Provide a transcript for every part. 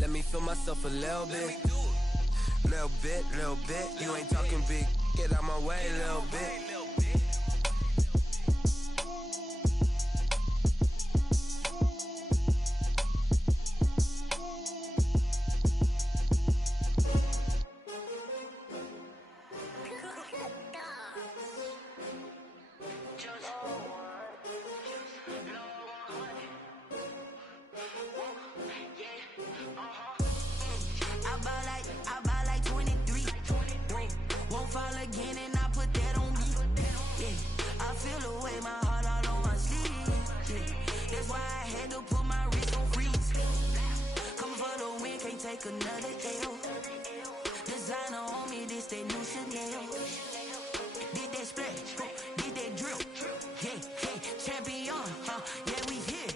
Let me feel myself a little bit. Little bit, little bit. You ain't talking big. Get out my way, little bit. Another L. Designer on me, this they new Chanel. Did that splash, did that drill. Yeah, champion, yeah, we here.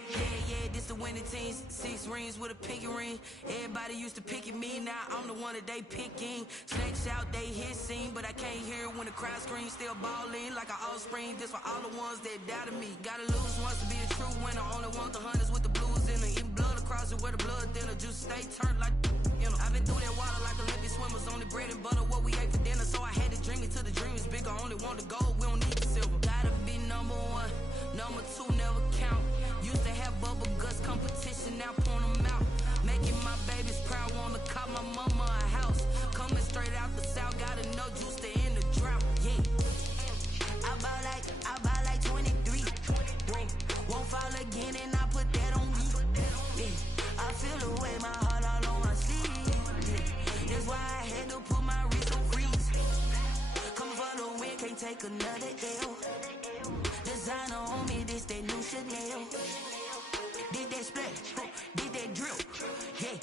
Yeah, this the winning team. 6 rings with a pinky ring. Everybody used to pick at me, now I'm the one that they picking. Snakes out, they hit scene, but I can't hear it when the crowd screams. Still balling like an offspring. This for all the ones that doubted me. Gotta lose once to be a true winner. Only want the hunters with the blues in it. Even blood across it where the blood thinner. Just stay turned like. I've been through that water like Olympic swimmers. Only bread and butter, what we ate for dinner. So I had to dream it till the dream is bigger. Only want the gold, we don't need the silver. Gotta be number 1, number 2 never count. Used to have bubble guts competition, now point them out. Making my babies proud, wanna call my mama a house. Coming straight out the south, gotta know juice to end the drought. Yeah, I buy like 23. Won't fall again and I put that on me. Yeah, I feel the way my heart all on my sleeve. That's why I had to put my wrist on freeze. Come for the win, can't take another L. Designer on me, this that new Chanel. Did that splash, did that drill. Yeah,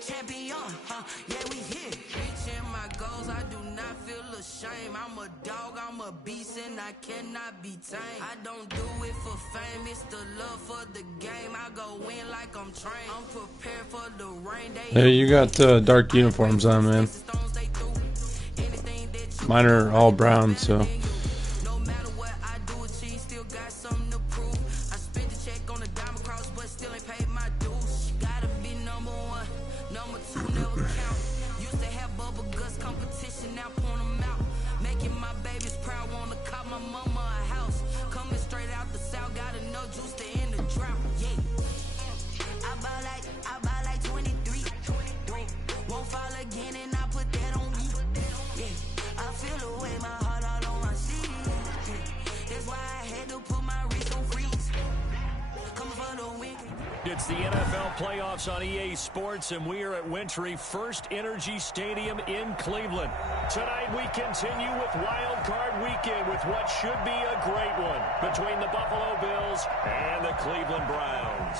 champion, yeah, we here. Reaching my goals, I do not feel ashamed. I'm a dog, I'm a beast, and I cannot be tamed. I don't do it for fame, it's the love for the game. I go in like I'm trained. I'm prepared for the rain. Hey, you got dark uniforms on, man. Mine are all brown, so. It's the NFL playoffs on EA Sports, and we are at Wintry First Energy Stadium in Cleveland. Tonight we continue with Wild Card Weekend with what should be a great one between the Buffalo Bills and the Cleveland Browns.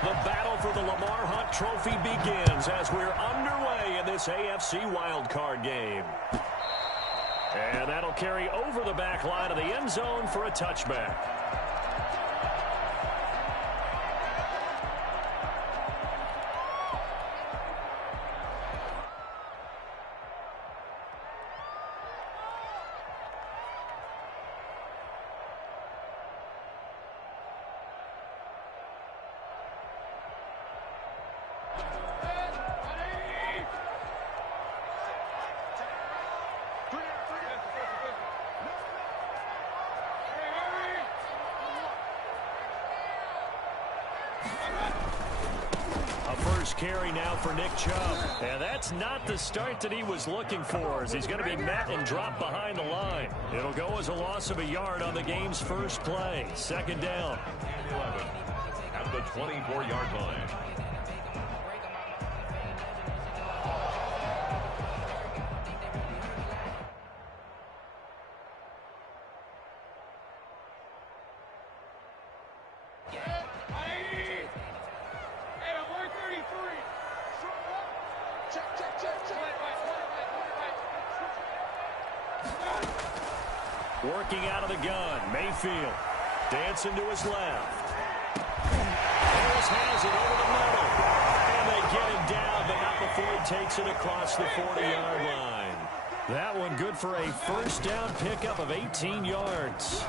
The battle for the Lamar Hunt Trophy begins as we're underway in this AFC Wild Card game. And that'll carry over the back line of the end zone for a touchback. Carry now for Nick Chubb. And that's not the start that he was looking for, as he's going to be met and dropped behind the line. It'll go as a loss of a yard on the game's first play. Second down. 11 at the 24-yard line. Working out of the gun, Mayfield dancing to his left. Harris has it over the middle. And they get him down, but not before he takes it across the 40-yard line. That one good for a first down pickup of 18 yards.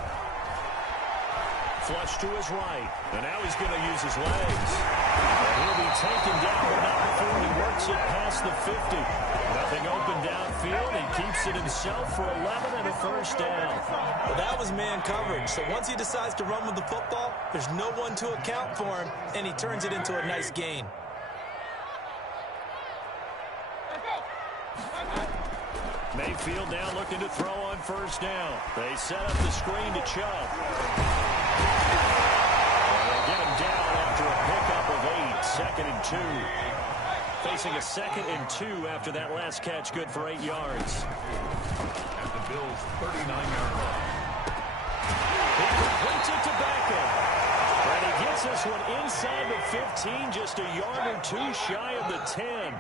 Flush to his right, and now he's going to use his legs. He'll be taken down, but not before he works it past the 50. Nothing open downfield. He keeps it himself for 11 and a first down. Well, that was man coverage. So once he decides to run with the football, there's no one to account for him, and he turns it into a nice gain. Mayfield now looking to throw on first down. They set up the screen to Chubb. They get him down after a pickup of 8, 2nd and 2. Facing a 2nd and 2 after that last catch, good for 8 yards. At the Bills' 39-yard line. He completes it to Beckham. And he gets this one inside the 15, just a yard or two shy of the 10.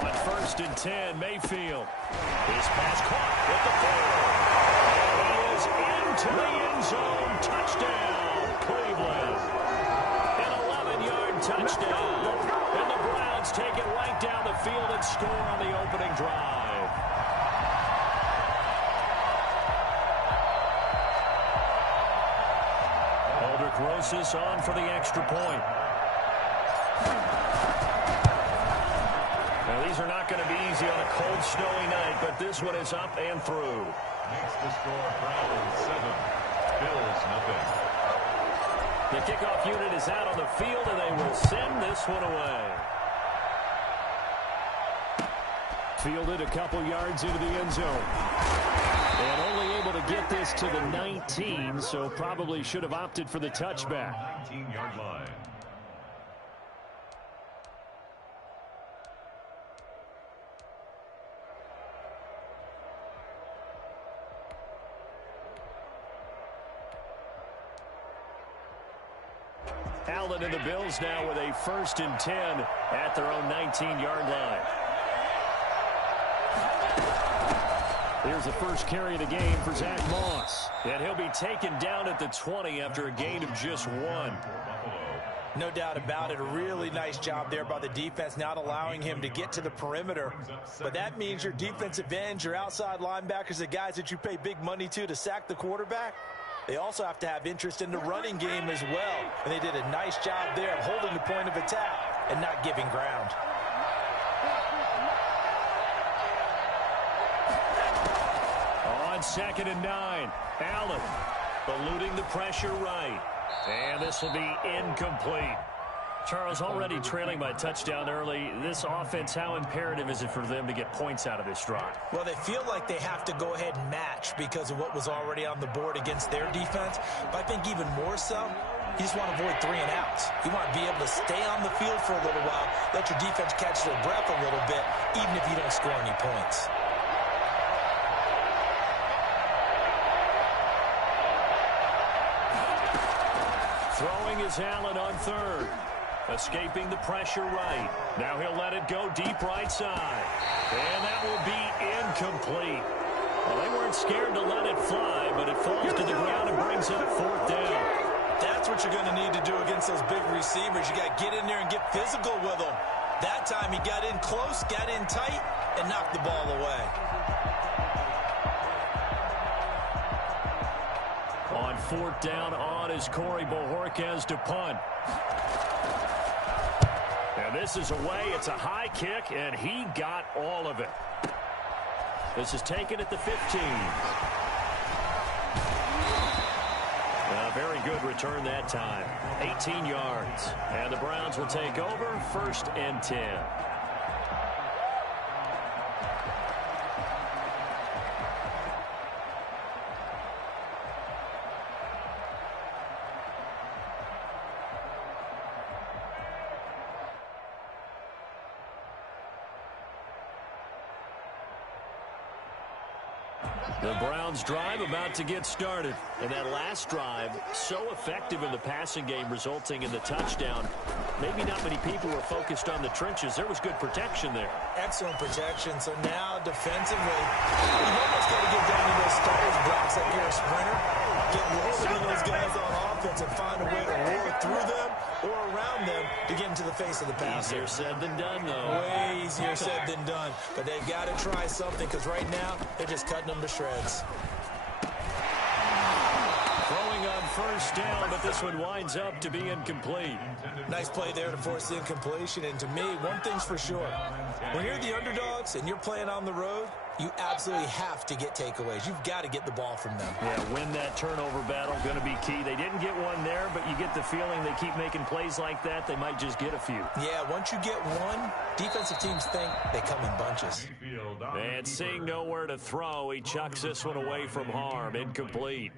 On 1st and 10, Mayfield. His pass caught with the 4. And he is into the end zone. Touchdown, Cleveland. An 11-yard touchdown. And the Browns take it right down the field and score on the opening drive. Aldrich Rosas on for the extra point. Now, these are not going to be easy on a cold, snowy night, but this one is up and through. Makes the score Browns 7, Bills nothing. The kickoff unit is out on the field, and they will send this one away. Fielded a couple yards into the end zone. And only able to get this to the 19, so probably should have opted for the touchback. 19-yard line. Allen and the Bills now with a 1st and 10 at their own 19-yard line. Here's the first carry of the game for Zach Moss. And he'll be taken down at the 20 after a gain of just 1. No doubt about it. A really nice job there by the defense, not allowing him to get to the perimeter. But that means your defensive ends, your outside linebackers, the guys that you pay big money to sack the quarterback, they also have to have interest in the running game as well. And they did a nice job there of holding the point of attack and not giving ground. On 2nd and 9, Allen eluding the pressure right. And this will be incomplete. Charles, already trailing by touchdown early. This offense, how imperative is it for them to get points out of this drive? Well, they feel like they have to go ahead and match because of what was already on the board against their defense. But I think even more so, you just want to avoid 3 and outs. You want to be able to stay on the field for a little while, let your defense catch their breath a little bit, even if you don't score any points. Throwing is Allen on 3rd. Escaping the pressure right. Now he'll let it go deep right side. And that will be incomplete. Well, they weren't scared to let it fly, but it falls to the ground and brings up 4th down. That's what you're going to need to do against those big receivers. You got to get in there and get physical with them. That time he got in close, got in tight, and knocked the ball away. On 4th down, on is Corey Bojorquez to punt. And this is away. It's a high kick, and he got all of it. This is taken at the 15. A very good return that time. 18 yards. And the Browns will take over 1st and 10. The Browns drive about to get started. And that last drive, so effective in the passing game, resulting in the touchdown. Maybe not many people were focused on the trenches. There was good protection there. Excellent protection. So now defensively, you've almost got to get down to those starters blocks like you're a sprinter. Get rolling in those guys on offense and find a way to roar through them or around them to get into the face of the passer. Easier said than done, though. Way easier said than done. But they've got to try something because right now they're just cutting them to shreds. Throwing on first down, but this one winds up to be incomplete. Nice play there to force the incompletion. And to me, one thing's for sure. When you're the underdogs and you're playing on the road, you absolutely have to get takeaways. You've got to get the ball from them. Yeah, win that turnover battle, going to be key. They didn't get one there, but you get the feeling they keep making plays like that, they might just get a few. Yeah, once you get one, defensive teams think they come in bunches. And seeing nowhere to throw, he chucks this one away from harm. Incomplete.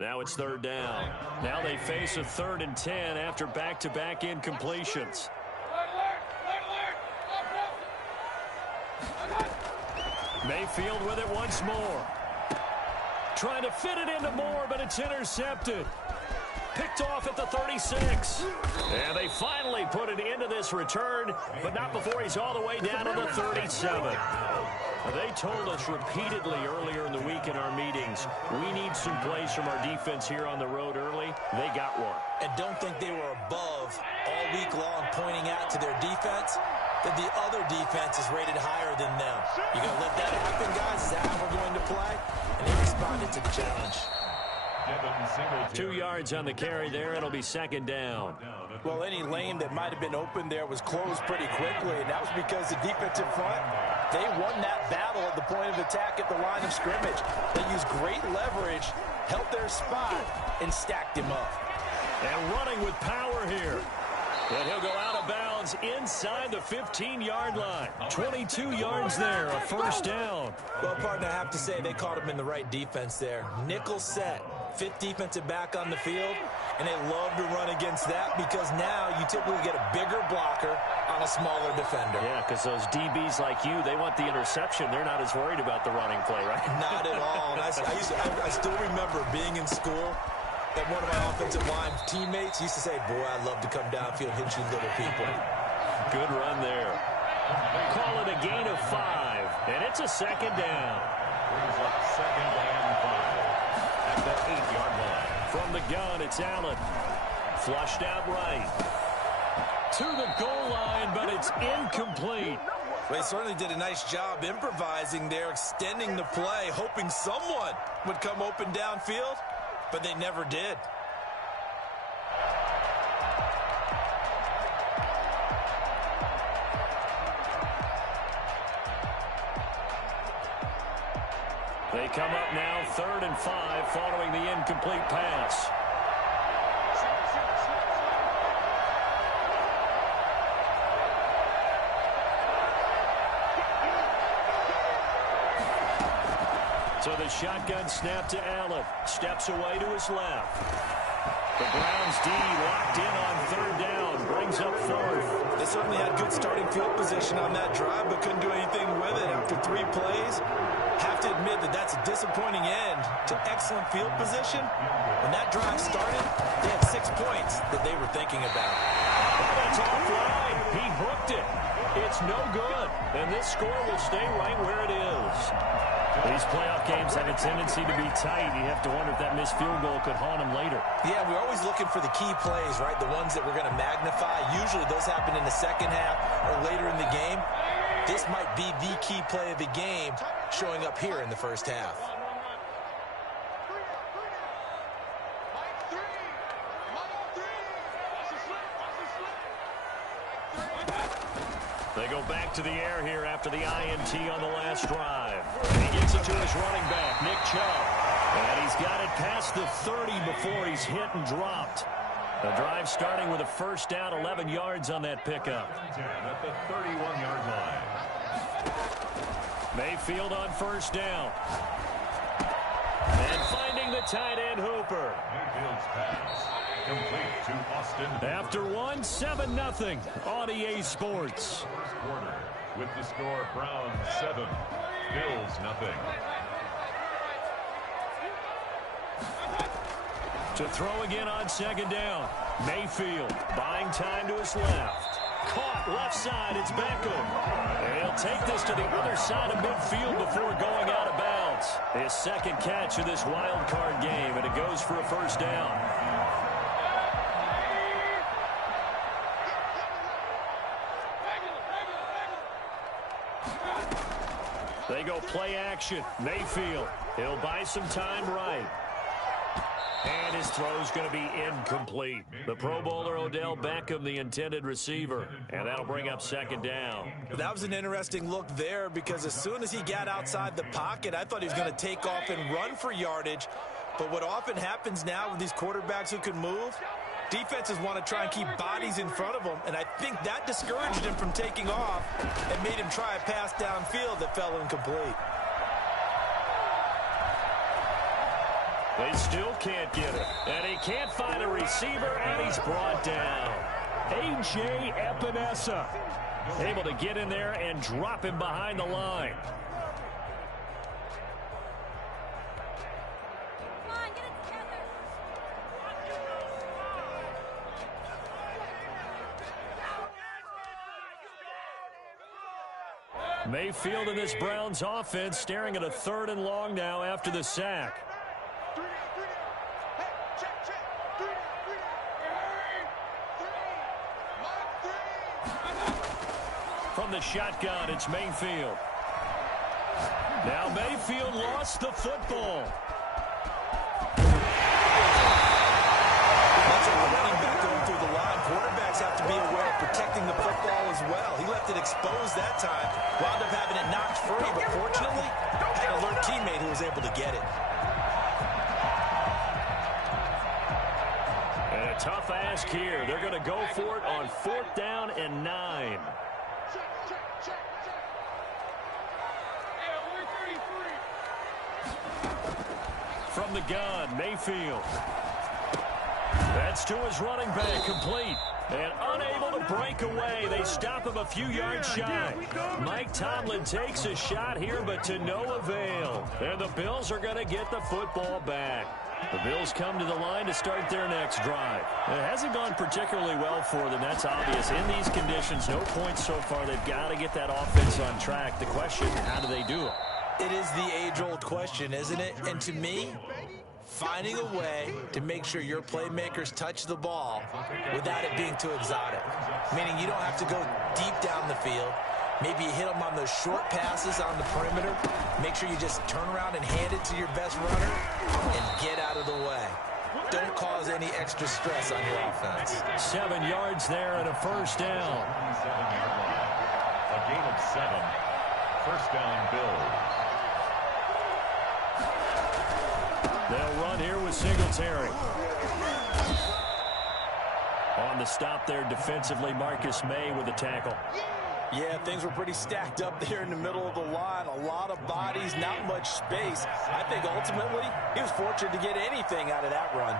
Now it's third down. Now they face a 3rd and 10 after back-to-back incompletions. Mayfield with it once more. Trying to fit it into Moore, but it's intercepted. Picked off at the 36. And they finally put an end to this return, but not before he's all the way down to the 37. They told us repeatedly earlier in the week in our meetings, we need some plays from our defense here on the road early. They got one. And don't think they were above all week long pointing out to their defense that the other defense is rated higher than them. You're going to let that happen, guys? Is that how we're going to play? And they responded to the challenge. 2 yards on the carry there. It'll be second down. Well, any lane that might have been open there was closed pretty quickly, and that was because the defensive front, they won that battle at the point of attack at the line of scrimmage. They used great leverage, held their spot, and stacked him up. And running with power here. And he'll go out of bounds inside the 15-yard line. 22 yards there, a first down. Well, partner, I have to say they caught him in the right defense there. Nickel set, 5th defensive back on the field, and they love to run against that because now you typically get a bigger blocker on a smaller defender. Yeah, because those DBs like you, they want the interception. They're not as worried about the running play, right? Not at all. And I still remember being in school, and one of my offensive line teammates used to say, boy, I'd love to come downfield and hit you little people. Good run there. Call it a gain of 5, and it's a second down. Brings up second and 5 at the 8-yard line. From the gun, it's Allen. Flushed out right. To the goal line, but it's incomplete. They certainly did a nice job improvising there, extending the play, hoping someone would come open downfield. But they never did. They come up now 3rd and 5 following the incomplete pass. So the shotgun snap to Allen. Steps away to his left. The Browns D locked in on 3rd down. Brings up 4th. They certainly had good starting field position on that drive, but couldn't do anything with it after 3 plays. Have to admit that that's a disappointing end to excellent field position. When that drive started, they had 6 points that they were thinking about. That's offline. He hooked it. It's no good. And this score will stay right where it is. These playoff games have a tendency to be tight. You have to wonder if that missed field goal could haunt them later. Yeah, we're always looking for the key plays, right? The ones that we're going to magnify. Usually those happen in the second half or later in the game. This might be the key play of the game showing up here in the first half. They go back to the air here after the INT on the last drive. And he gets it to his running back, Nick Chubb. And he's got it past the 30 before he's hit and dropped. The drive starting with a first down, 11 yards on that pickup. At the 31-yard line. Mayfield on first down. And finding the tight end, Hooper. Mayfield's pass complete to Austin. After 1, 7-0 on EA Sports. First quarter with the score Browns 7, Bills 0. To throw again on second down. Mayfield buying time to his left. Caught left side. It's Beckham. And he'll take this to the other side of midfield before going out of bounds. His second catch of this wild card game, and it goes for a first down. They go play action. Mayfield. He'll buy some time right. And his throw's going to be incomplete. The Pro Bowler Odell Beckham, the intended receiver, and that'll bring up second down. That was an interesting look there because as soon as he got outside the pocket, I thought he was going to take off and run for yardage. But what often happens now with these quarterbacks who can move, defenses want to try and keep bodies in front of them, and I think that discouraged him from taking off and made him try a pass downfield that fell incomplete. They still can't get it. And he can't find a receiver, and he's brought down. A.J. Epinesa able to get in there and drop him behind the line. Mayfield in this Browns offense staring at a 3rd and long now after the sack. From the shotgun, it's Mayfield. Now Mayfield lost the football. That's a running back going through the line. Quarterbacks have to be aware of protecting the football as well. He left it exposed that time. Wound up having it knocked free, but fortunately, had an alert teammate who was able to get it. And a tough ask here. They're going to go for it on 4th down and 9. From the gun, Mayfield. That's to his running back, complete. And unable to break away. They stop him a few yards shy. Mike Tomlin takes a shot here, but to no avail. And the Bills are going to get the football back. The Bills come to the line to start their next drive. It hasn't gone particularly well for them. That's obvious. In these conditions, no points so far. They've got to get that offense on track. The question, how do they do it? It is the age-old question, isn't it? And to me, finding a way to make sure your playmakers touch the ball without it being too exotic. Meaning you don't have to go deep down the field. Maybe you hit them on those short passes on the perimeter. Make sure you just turn around and hand it to your best runner and get out of the way. Don't cause any extra stress on your offense. 7 yards there and a 1st down. A gain of 7. 1st down, Bills. They'll run here with Singletary. On the stop there defensively, Marcus May with the tackle. Yeah, things were pretty stacked up there in the middle of the line. A lot of bodies, not much space. I think ultimately he was fortunate to get anything out of that run.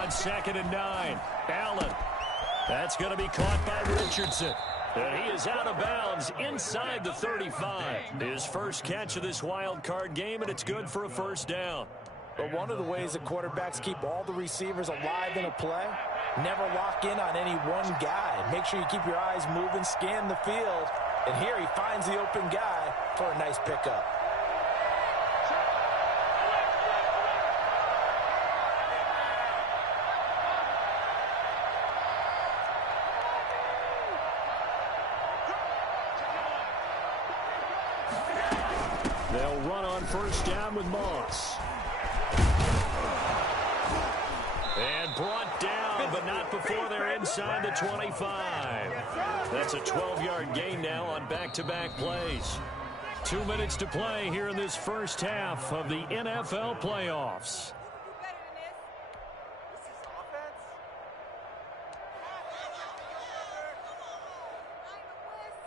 On 2nd and 9, Allen. That's going to be caught by Richardson. And he is out of bounds inside the 35. His first catch of this wild card game, and it's good for a 1st down. But one of the ways that quarterbacks keep all the receivers alive in a play, never lock in on any one guy. Make sure you keep your eyes moving, scan the field. And here he finds the open guy for a nice pickup. They'll run on 1st down with Moss. And brought down, but not before they're inside the 25. That's a 12-yard gain now on back-to-back plays. 2 minutes to play here in this first half of the NFL playoffs.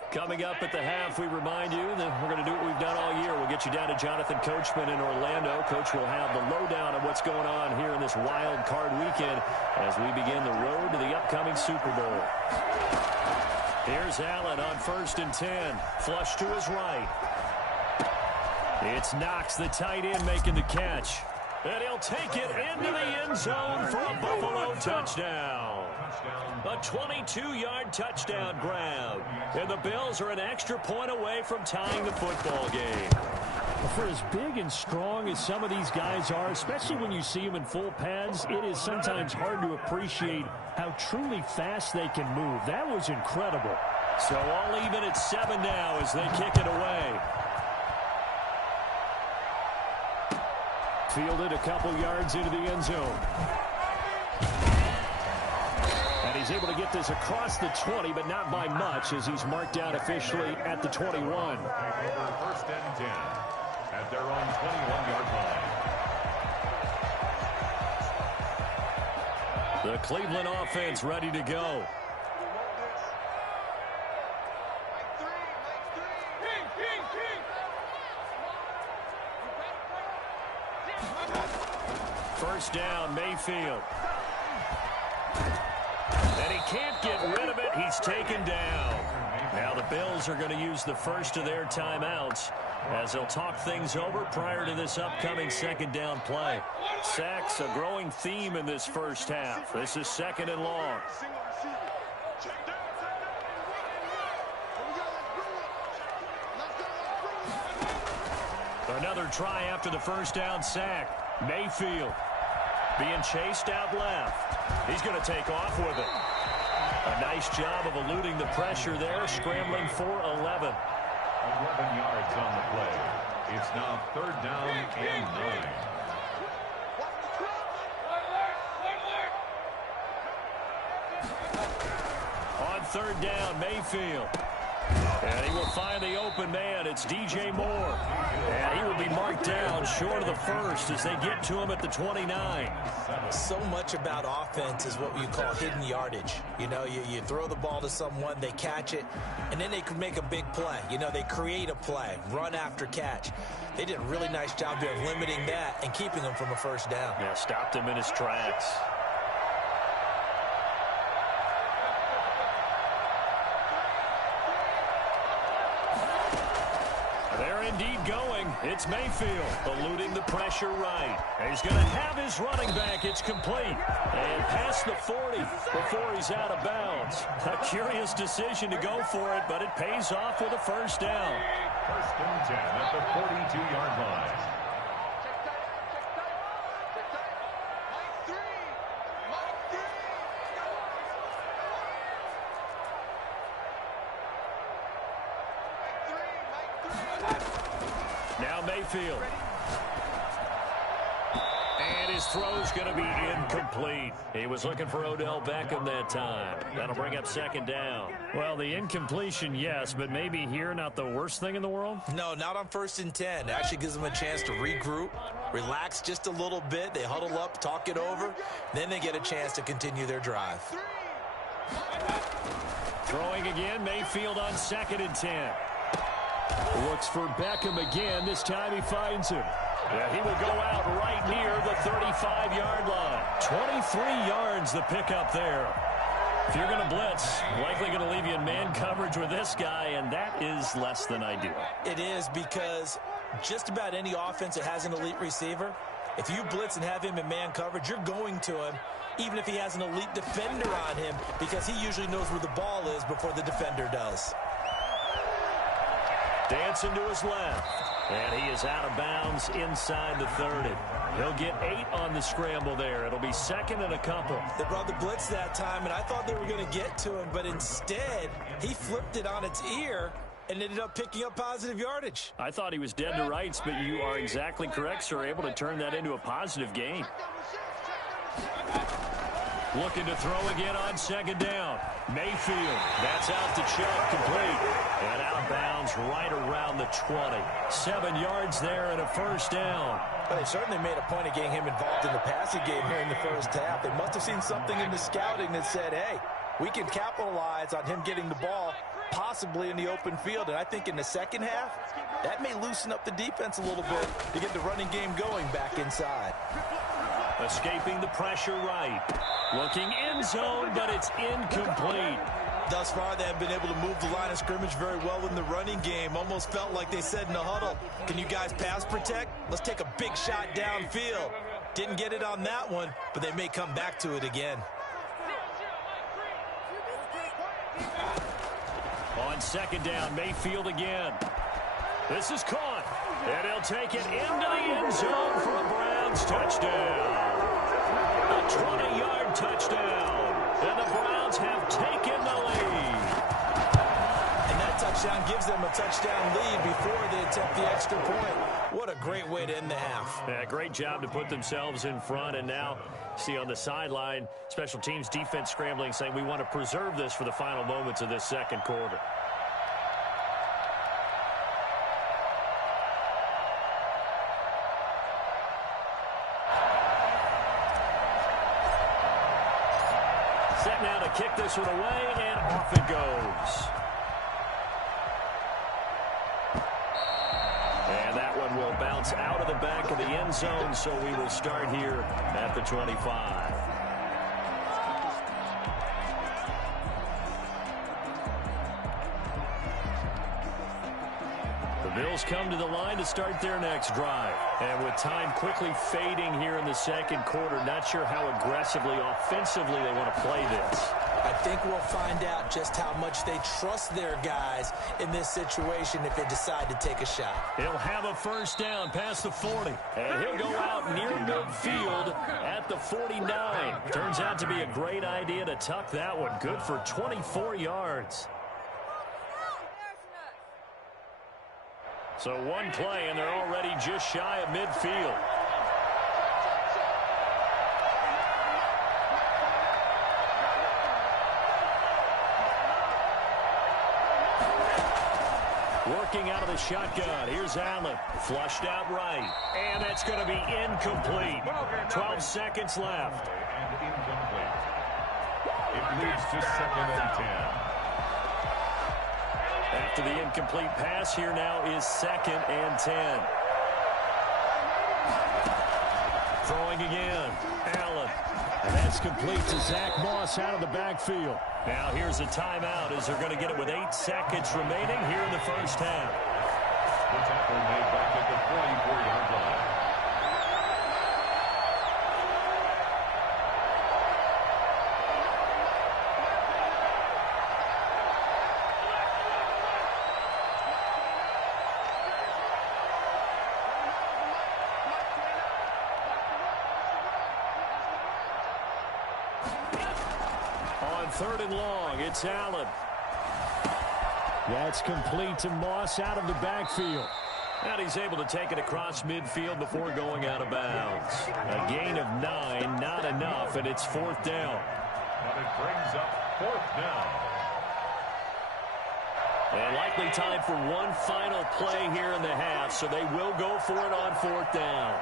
Coming up at the half, we remind you that we're going to do what we've done all year. We'll get you down to Jonathan Coachman in Orlando. Coach will have the lowdown of what's going on here in this wild card weekend as we begin the road to the upcoming Super Bowl. Here's Allen on 1st and 10. Flush to his right. It's Knox, the tight end, making the catch. And he'll take it into the end zone for a Buffalo touchdown. A 22-yard touchdown grab. And the Bills are an extra point away from tying the football game. For as big and strong as some of these guys are, especially when you see them in full pads, it is sometimes hard to appreciate how truly fast they can move. That was incredible. So all even at 7 now as they kick it away. Fielded a couple yards into the end zone. And he's able to get this across the 20, but not by much, as he's marked down officially at the 21. First and 10 at their own 21-yard line. The Cleveland offense ready to go. First down, Mayfield. And he can't get rid of it. He's taken down. Now the Bills are going to use the first of their timeouts as they'll talk things over prior to this upcoming second down play. Sacks, a growing theme in this first half. This is second and long. Another try after the first down sack. Mayfield being chased out left. He's going to take off with it. A nice job of eluding the pressure there, scrambling for 11. 11 yards on the play. It's now third down and 9. On third down, Mayfield. And he will find the open man. It's DJ Moore. And he will be marked down short of the first as they get to him at the 29. So much about offense is what you call hidden yardage. You know, you throw the ball to someone, they catch it, and then they can make a big play. You know, they create a play, run after catch. They did a really nice job there of limiting that and keeping him from a first down. Yeah, stopped him in his tracks. Indeed going. It's Mayfield eluding the pressure right. And he's going to have his running back. It's complete. And past the 40 before he's out of bounds. A curious decision to go for it, but it pays off with a first down. First and 10 at the 42-yard line. Now Mayfield. And his throw's going to be incomplete. He was looking for Odell Beckham that time. That'll bring up second down. Well, the incompletion, yes, but maybe here not the worst thing in the world? No, not on first and 10. It actually gives them a chance to regroup, relax just a little bit. They huddle up, talk it over. Then they get a chance to continue their drive. Throwing again, Mayfield on second and 10. Looks for Beckham again. This time he finds him. Yeah, he will go out right near the 35-yard line. 23 yards the pickup there. If you're going to blitz, likely going to leave you in man coverage with this guy, and that is less than ideal. It is, because just about any offense that has an elite receiver, if you blitz and have him in man coverage, you're going to him, even if he has an elite defender on him, because he usually knows where the ball is before the defender does. Dancing to his left. And he is out of bounds inside the 30. He'll get 8 on the scramble there. It'll be second and a couple. They brought the blitz that time, and I thought they were going to get to him, but instead, he flipped it on its ear and ended up picking up positive yardage. I thought he was dead to rights, but you are exactly correct, sir. Able to turn that into a positive gain. Looking to throw again on second down. Mayfield. That's out to Chubb, complete. And out of bounds right around the 20. 7 yards there and a first down. But they certainly made a point of getting him involved in the passing game here in the first half. They must have seen something in the scouting that said, hey, we can capitalize on him getting the ball possibly in the open field. And I think in the second half, that may loosen up the defense a little bit to get the running game going back inside. Escaping the pressure right. Looking end zone, but it's incomplete. Thus far, they have been able to move the line of scrimmage very well in the running game. Almost felt like they said in the huddle, can you guys pass protect? Let's take a big shot downfield. Didn't get it on that one, but they may come back to it again. On second down, Mayfield again. This is caught. And he'll take it into the end zone for a Browns touchdown. A 20-yard touchdown. And the Browns have taken the lead. And that touchdown gives them a touchdown lead before they attempt the extra point. What a great way to end the half. Yeah, great job to put themselves in front. And now, see on the sideline, special teams defense scrambling, saying we want to preserve this for the final moments of this second quarter. Set now to kick this one away, and off it goes. And that one will bounce out of the back of the end zone, so we will start here at the 25. The Bills come to the line to start their next drive. And with time quickly fading here in the second quarter, not sure how aggressively, offensively they want to play this. I think we'll find out just how much they trust their guys in this situation if they decide to take a shot. He'll have a first down past the 40. And he'll go out near midfield at the 49. Turns out to be a great idea to tuck that one. Good for 24 yards. So one play, and they're already just shy of midfield. Working out of the shotgun. Here's Allen. Flushed out right. And that's going to be incomplete. 12 seconds left. And incomplete. It leads to 2nd and 10. After the incomplete pass, here now is 2nd and 10. Throwing again. Allen. And that's complete to Zach Moss out of the backfield. Now here's a timeout as they're going to get it with 8 seconds remaining here in the first half. The tackle made back at the 44-yard line. On 3rd and long, it's Allen. That's complete to Moss out of the backfield. And he's able to take it across midfield before going out of bounds. A gain of 9, not enough, and it's 4th down. But it brings up 4th down. And likely time for one final play here in the half, so they will go for it on 4th down.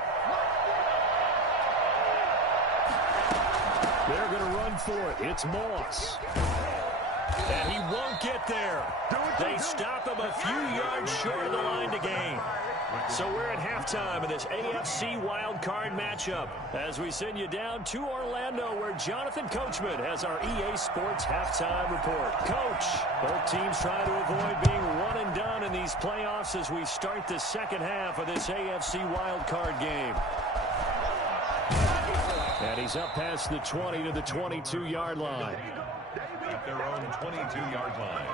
They're going to run for it. It's Moss. And he won't get there. They stop him a few yards short of the line to gain. So we're at halftime of this AFC wildcard matchup as we send you down to Orlando where Jonathan Coachman has our EA Sports halftime report. Coach, both teams trying to avoid being one and done in these playoffs as we start the second half of this AFC wildcard game. And he's up past the 20 to the 22-yard line. At their own 22-yard line.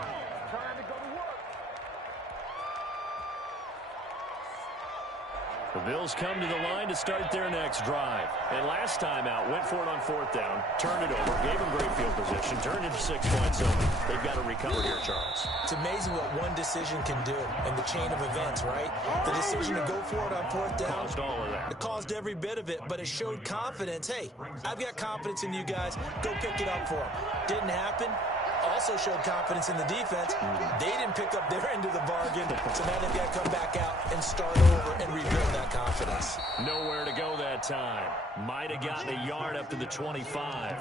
The Bills come to the line to start their next drive. And last time out, went for it on 4th down, turned it over, gave them great field position, turned it 6 points over. They've got to recover here, Charles. It's amazing what one decision can do in the chain of events, right? The decision to go for it on 4th down. Caused all of that. It caused every bit of it, but it showed confidence. Hey, I've got confidence in you guys. Go pick it up for them. Didn't happen. Also showed confidence in the defense. They didn't pick up their end of the bargain, so now they've got to come back out and start over and rebuild that confidence. Nowhere to go that time. Might have gotten a yard up to the 25.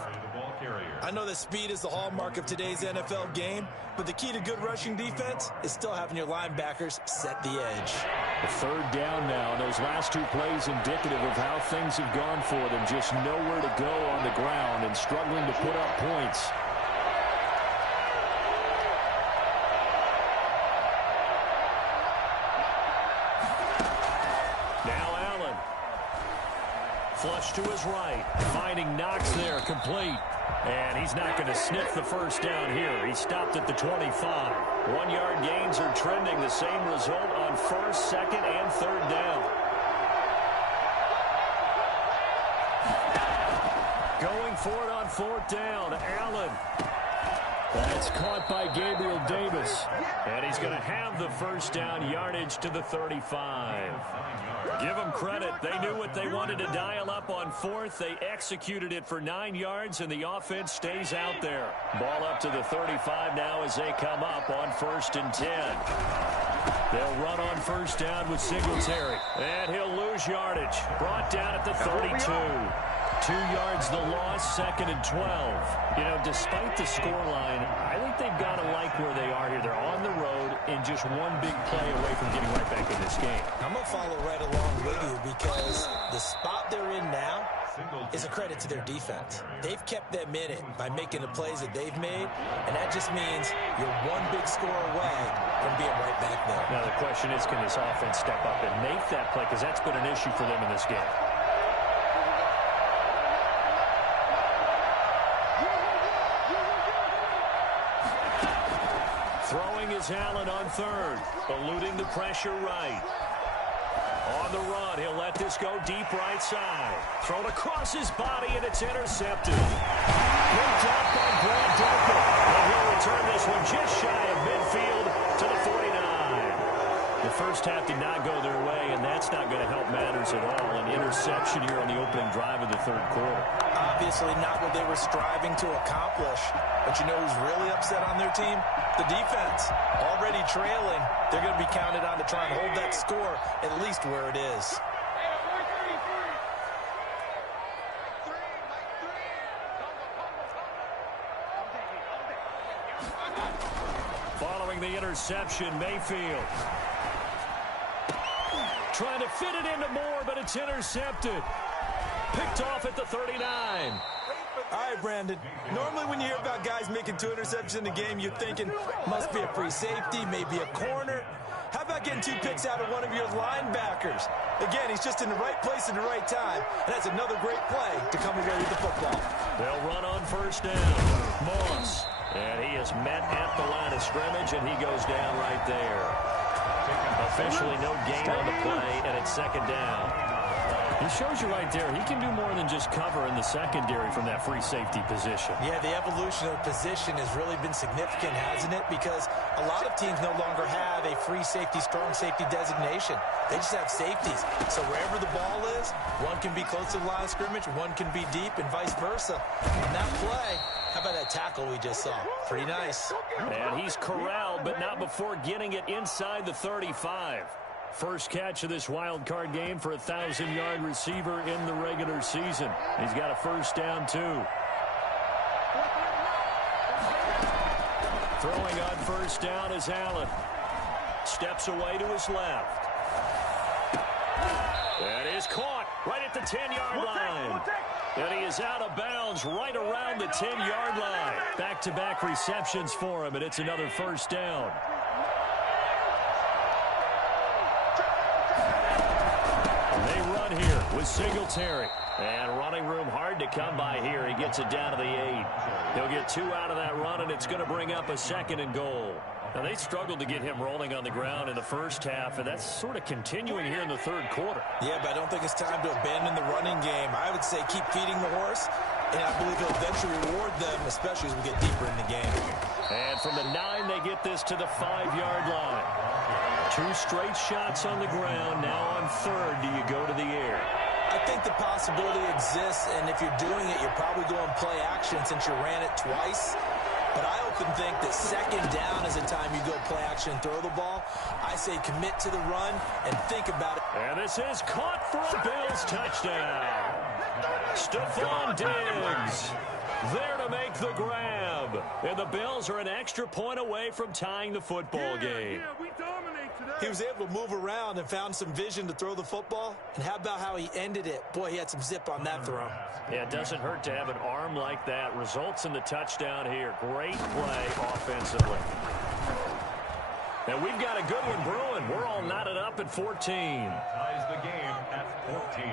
I know that speed is the hallmark of today's NFL game, but the key to good rushing defense is still having your linebackers set the edge. The 3rd down now, and those last 2 plays indicative of how things have gone for them. Just nowhere to go on the ground and struggling to put up points. Flush to his right. Finding Knox there, complete. And he's not going to sniff the first down here. He stopped at the 25. 1-yard gains are trending. The same result on first, second, and third down. Going for it on fourth down. Allen. That's caught by Gabriel Davis. And he's going to have the first down, yardage to the 35. Give them credit. They knew what they wanted to dial up on fourth. They executed it for 9 yards, and the offense stays out there. Ball up to the 35 now as they come up on 1st and 10. They'll run on first down with Singletary. And he'll lose yardage. Brought down at the 32. 2 yards the loss, 2nd and 12. You know, despite the scoreline, I think they've got to like where they are here. They're on the road and just one big play away from getting right back in this game. I'm going to follow right along with you because the spot they're in now is a credit to their defense. They've kept them in it by making the plays that they've made, and that just means you're one big score away from being right back there. Now the question is, can this offense step up and make that play? Because that's been an issue for them in this game. Throwing is Allen on third, eluding the pressure right. On the run, he'll let this go deep right side. Thrown across his body, and it's intercepted. Picked up by Brad Delpit. And he'll return this one just shy of midfield to the 49. The first half did not go their way, and that's not going to help matters at all. An interception here on the opening drive of the third quarter. Obviously not what they were striving to accomplish. But you know who's really upset on their team? The defense. Already trailing, they're going to be counted on to try and hold that score at least where it is. Following the interception, Mayfield. Trying to fit it into Moore, but it's intercepted. Picked off at the 39. All right, Brandon. Normally when you hear about guys making 2 interceptions in the game, you're thinking must be a free safety, maybe a corner. How about getting 2 picks out of one of your linebackers? Again, he's just in the right place at the right time, and that's another great play to come away with the football. They'll run on first down. Moss. And he is met at the line of scrimmage, and he goes down right there. Officially no gain on the play, and it's 2nd down. He shows you right there, he can do more than just cover in the secondary from that free safety position. Yeah, the evolution of position has really been significant, hasn't it? Because a lot of teams no longer have a free safety, strong safety designation. They just have safeties. So wherever the ball is, one can be close to the line of scrimmage, one can be deep, and vice versa. On that play, how about that tackle we just saw? Pretty nice. And he's corralled, but not before getting it inside the 35. First catch of this wild card game for a 1,000-yard receiver in the regular season. He's got a first down, too. Throwing on first down is Allen. Steps away to his left. That is caught right at the 10-yard line. And he is out of bounds right around the 10-yard line. Back-to-back receptions for him, and it's another first down. They run here with Singletary. And running room hard to come by here. He gets it down to the 8. He'll get 2 out of that run, and it's going to bring up a 2nd and goal. Now, they struggled to get him rolling on the ground in the first half, and that's sort of continuing here in the third quarter. Yeah, but I don't think it's time to abandon the running game. I would say keep feeding the horse, and I believe he'll eventually reward them, especially as we get deeper in the game. And from the 9, they get this to the 5-yard line. 2 straight shots on the ground. Now on third, do you go to the air? I think the possibility exists, and if you're doing it, you're probably going play action since you ran it twice. But I often think that 2nd down is the time you go play action and throw the ball. I say commit to the run and think about it. And this is caught for a Bills touchdown. Stephon Diggs there to make the grab. And the Bills are an extra point away from tying the football game. He was able to move around and found some vision to throw the football. And how about how he ended it? Boy, he had some zip on that throw. Yeah, it doesn't hurt to have an arm like that. Results in the touchdown here. Great play offensively. And we've got a good one brewing. We're all knotted up at 14. Ties the game at 14.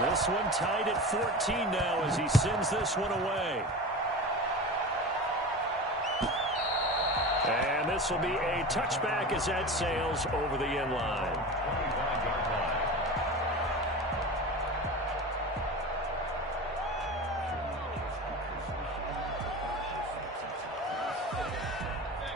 This one tied at 14 now as he sends this one away. And this will be a touchback as that sails over the end line.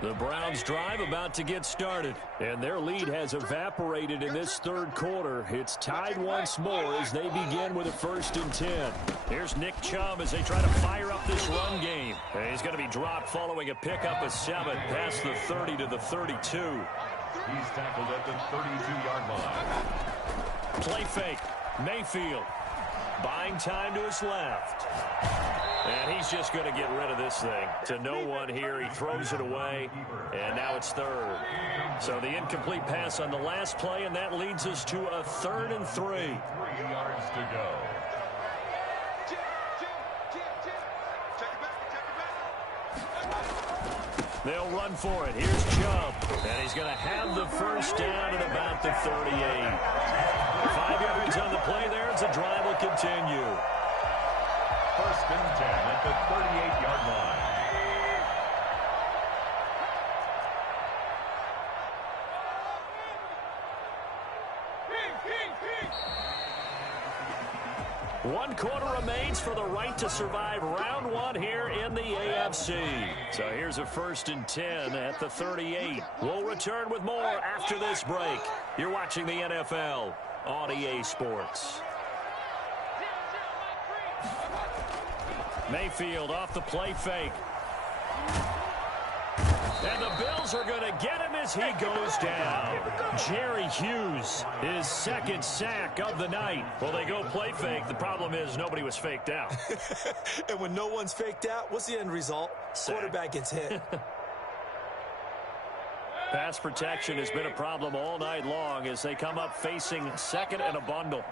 The Browns drive about to get started, and their lead has evaporated in this third quarter. It's tied once more as they begin with a 1st and 10. Here's Nick Chubb as they try to fire up this run game. And he's going to be dropped following a pickup of 7 past the 30 to the 32. He's tackled at the 32-yard line. Play fake. Mayfield buying time to his left. And he's just going to get rid of this thing to no one here. He throws it away, and now it's 3rd. So the incomplete pass on the last play, and that leads us to a 3rd and 3. 3 yards to go. They'll run for it. Here's Chubb, and he's going to have the 1st down at about the 38. 5 yards on the play there as the drive will continue. 1st and 10 at the 38-yard line. One quarter remains for the right to survive round 1 here in the AFC. So here's a 1st and 10 at the 38. We'll return with more after this break. You're watching the NFL on EA Sports. Mayfield off the play fake. And the Bills are going to get him as he goes down. Jerry Hughes, his 2nd sack of the night. Well, they go play fake. The problem is nobody was faked out. And when no one's faked out, what's the end result? Sack. Quarterback gets hit. Pass protection has been a problem all night long as they come up facing 2nd and a bundle.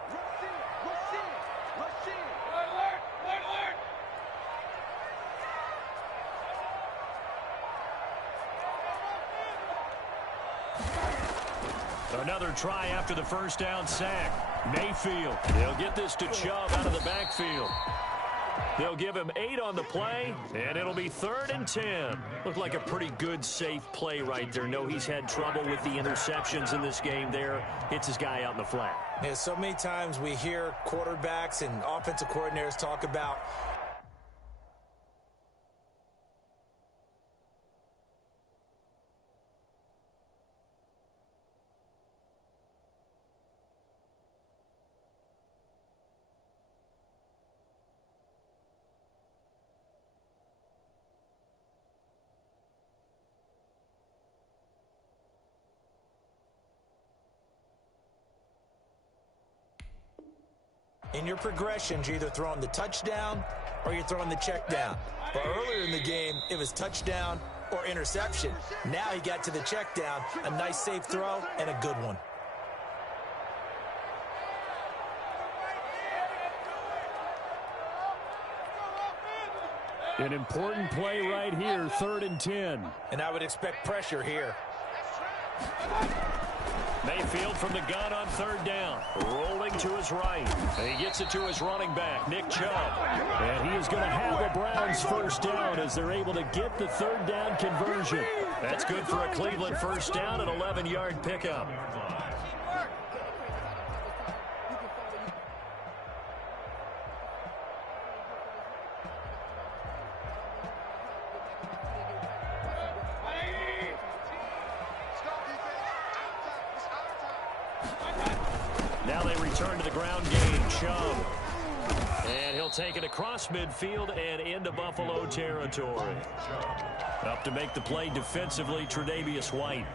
Another try after the 1st down sack. Mayfield. They'll get this to Chubb out of the backfield. They'll give him 8 on the play, and it'll be 3rd and 10. Looked like a pretty good, safe play right there. No, he's had trouble with the interceptions in this game there. Hits his guy out in the flat. Yeah, so many times we hear quarterbacks and offensive coordinators talk about in your progressions, you're either throwing the touchdown or you're throwing the check down. But earlier in the game, it was touchdown or interception. Now he got to the check down, a nice safe throw, and a good one. An important play right here, 3rd and 10. And I would expect pressure here. Mayfield from the gun on 3rd down. Rolling to his right. And he gets it to his running back, Nick Chubb. And he is going to have a Browns 1st down as they're able to get the 3rd down conversion. That's good for a Cleveland 1st down, an 11-yard pickup. Now they return to the ground game. Chubb. And he'll take it across midfield and into Buffalo territory. Up to make the play defensively, Tre'Davious White.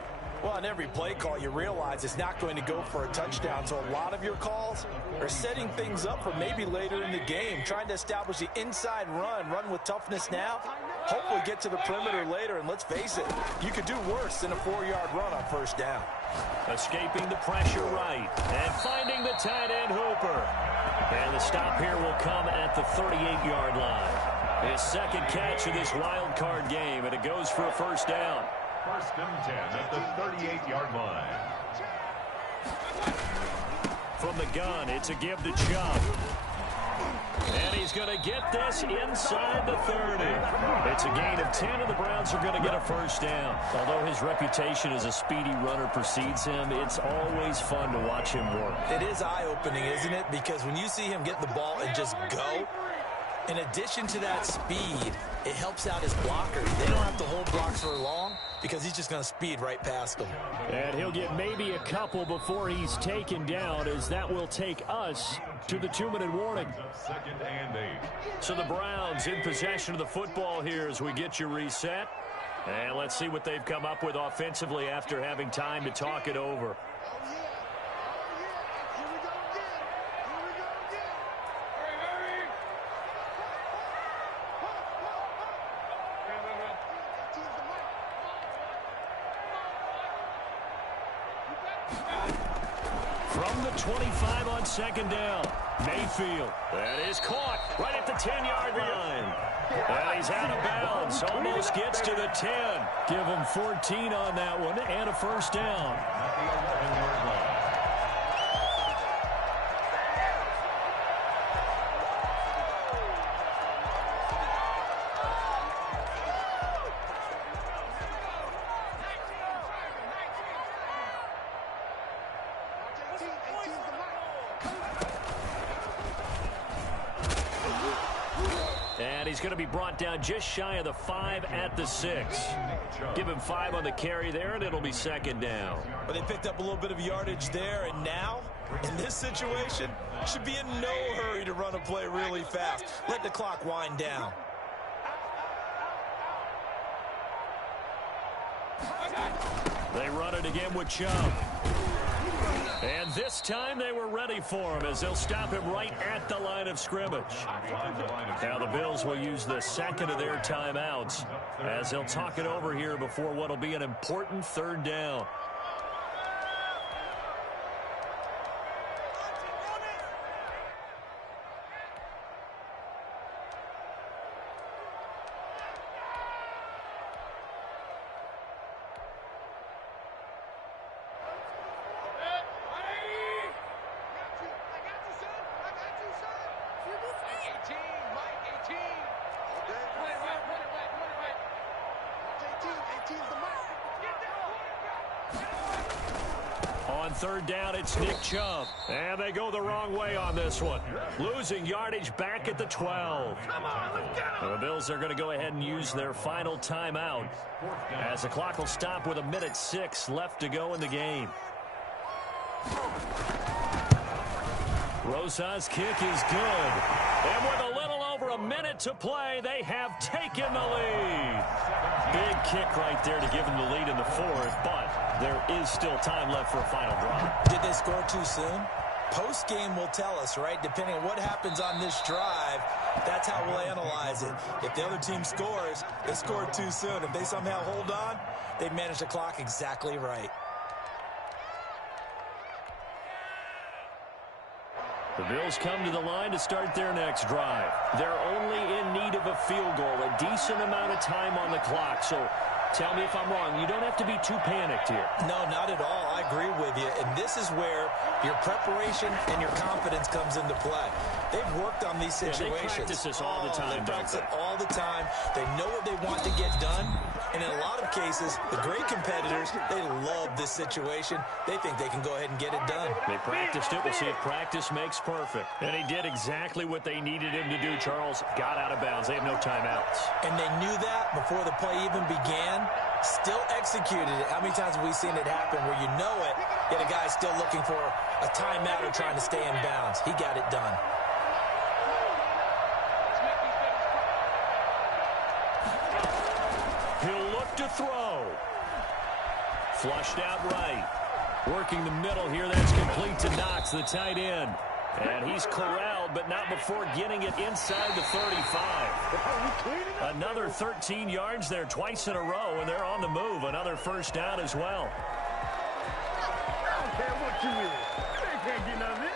Well, on every play call, you realize it's not going to go for a touchdown. So a lot of your calls are setting things up for maybe later in the game, trying to establish the inside run with toughness now, hopefully get to the perimeter later. And let's face it, you could do worse than a 4-yard run on 1st down. Escaping the pressure right and finding the tight end Hooper. And the stop here will come at the 38-yard line. His 2nd catch of this wild card game, and it goes for a 1st down. 1st and 10 at the 38-yard line. From the gun, it's a give to Chubb. And he's going to get this inside the 30. It's a gain of 10, and the Browns are going to get a first down. Although his reputation as a speedy runner precedes him, it's always fun to watch him work. It is eye-opening, isn't it? Because when you see him get the ball and just go, in addition to that speed, it helps out his blockers. They don't have to hold blocks for long because he's just going to speed right past them. And he'll get maybe a couple before he's taken down, as that will take us to the 2-minute warning. 2nd and 8. So the Browns in possession of the football here as we get you reset. And let's see what they've come up with offensively after having time to talk it over. From the 25 on 2nd down, Mayfield. That is caught right at the 10-yard line. And he's out of bounds. Almost gets to the 10. Give him 14 on that one and a first down. At the 11-yard line. He's going to be brought down just shy of the 5 at the 6. Give him 5 on the carry there, and it'll be 2nd down. But they picked up a little bit of yardage there, and now, in this situation, should be in no hurry to run a play really fast. Let the clock wind down. They run it again with Chubb. And this time they were ready for him as they'll stop him right at the line of scrimmage. Now the Bills will use the second of their timeouts as they'll talk it over here before what will be an important 3rd down. On 3rd down, it's Nick Chubb. And they go the wrong way on this one. Losing yardage back at the 12. The Bills are going to go ahead and use their final timeout as the clock will stop with 1:06 left to go in the game. Rosas' kick is good. And with a little over a minute to play, they have taken the lead. Big kick right there to give them the lead in the 4th, but there is still time left for a final drive. Did they score too soon? Post-game will tell us, right? Depending on what happens on this drive, that's how we'll analyze it. If the other team scores, they scored too soon. If they somehow hold on, they've managed the clock exactly right. The Bills come to the line to start their next drive. They're only in need of a field goal, a decent amount of time on the clock. So tell me if I'm wrong. You don't have to be too panicked here. No, not at all. I agree with you. And this is where your preparation and your confidence comes into play. They've worked on these situations. Yeah, they practice this all the time. They practice it all the time. They know what they want to get done. And in a lot of cases, the great competitors, they love this situation. They think they can go ahead and get it done. They practiced it. We'll see if practice makes perfect. And he did exactly what they needed him to do, Charles. Got out of bounds. They have no timeouts. And they knew that before the play even began. Still executed it. How many times have we seen it happen where you know it, yet a guy's still looking for a timeout or trying to stay in bounds? He got it done. He'll look to throw. Flushed out right. Working the middle here. That's complete to Knox, the tight end. And he's corralled, but not before getting it inside the 35. Another 13 yards there twice in a row, and they're on the move. Another first down as well. I don't care what you is. They can't get none of this.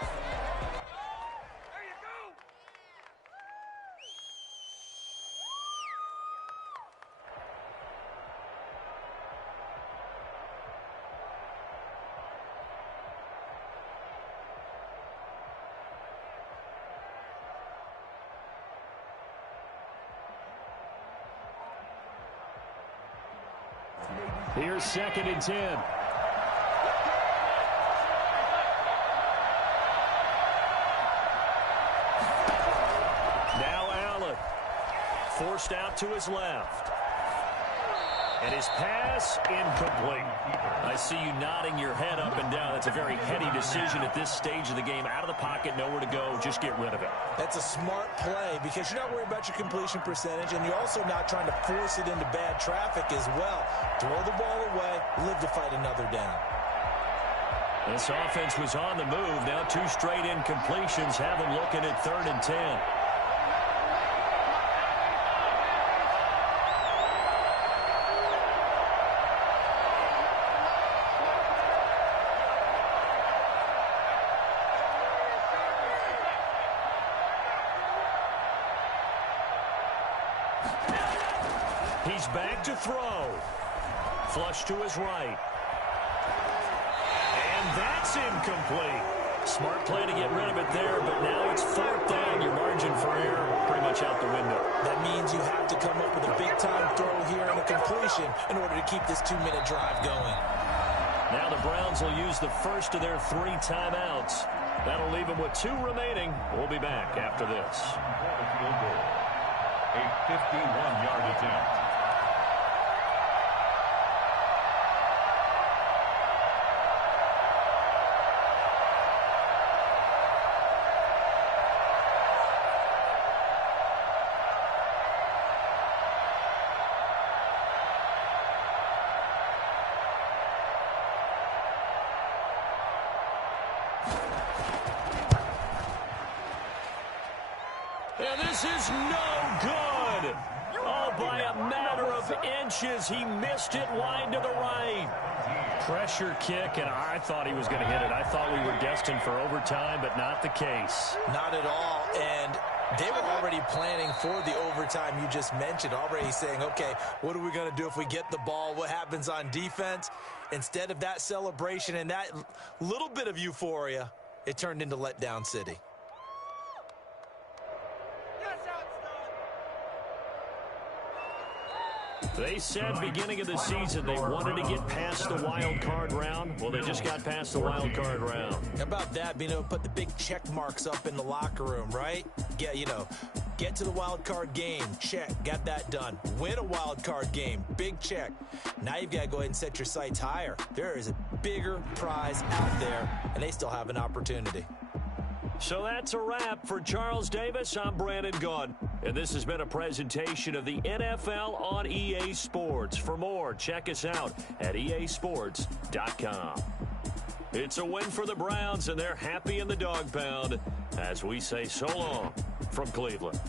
Here's 2nd and 10. Now Allen. Forced out to his left. And his pass incomplete. I see you nodding your head up and down. That's a very heady decision at this stage of the game. Out of the pocket, nowhere to go. Just get rid of it. That's a smart play because you're not worried about your completion percentage, and you're also not trying to force it into bad traffic as well. Throw the ball away, live to fight another down. This offense was on the move. Now 2 straight incompletions have them looking at 3rd and 10. He's back to throw. Flush to his right. And that's incomplete. Smart play to get rid of it there, but now it's 4th down. Your margin for error pretty much out the window. That means you have to come up with a big-time throw here and a completion in order to keep this 2-minute drive going. Now the Browns will use the first of their 3 timeouts. That'll leave them with 2 remaining. We'll be back after this. A 51-yard attempt. And this is no good. Oh, by a matter of inches, he missed it wide to the right. Pressure kick, and I thought he was going to hit it. I thought we were destined for overtime, but not the case. Not at all, and they were already planning for the overtime you just mentioned, already saying, okay, what are we going to do if we get the ball? What happens on defense? Instead of that celebration and that little bit of euphoria, it turned into letdown city. They said beginning of the season they wanted to get past the wild card round. Well, they just got past the wild card round. How about that, being able to put the big check marks up in the locker room, right? Get to the wild card game, check, got that done. Win a wild card game, big check. Now you've got to go ahead and set your sights higher. There is a bigger prize out there, and they still have an opportunity. So that's a wrap for Charles Davis. I'm Brandon Gaudin, and this has been a presentation of the NFL on EA Sports. For more, check us out at easports.com. It's a win for the Browns, and they're happy in the dog pound as we say so long from Cleveland.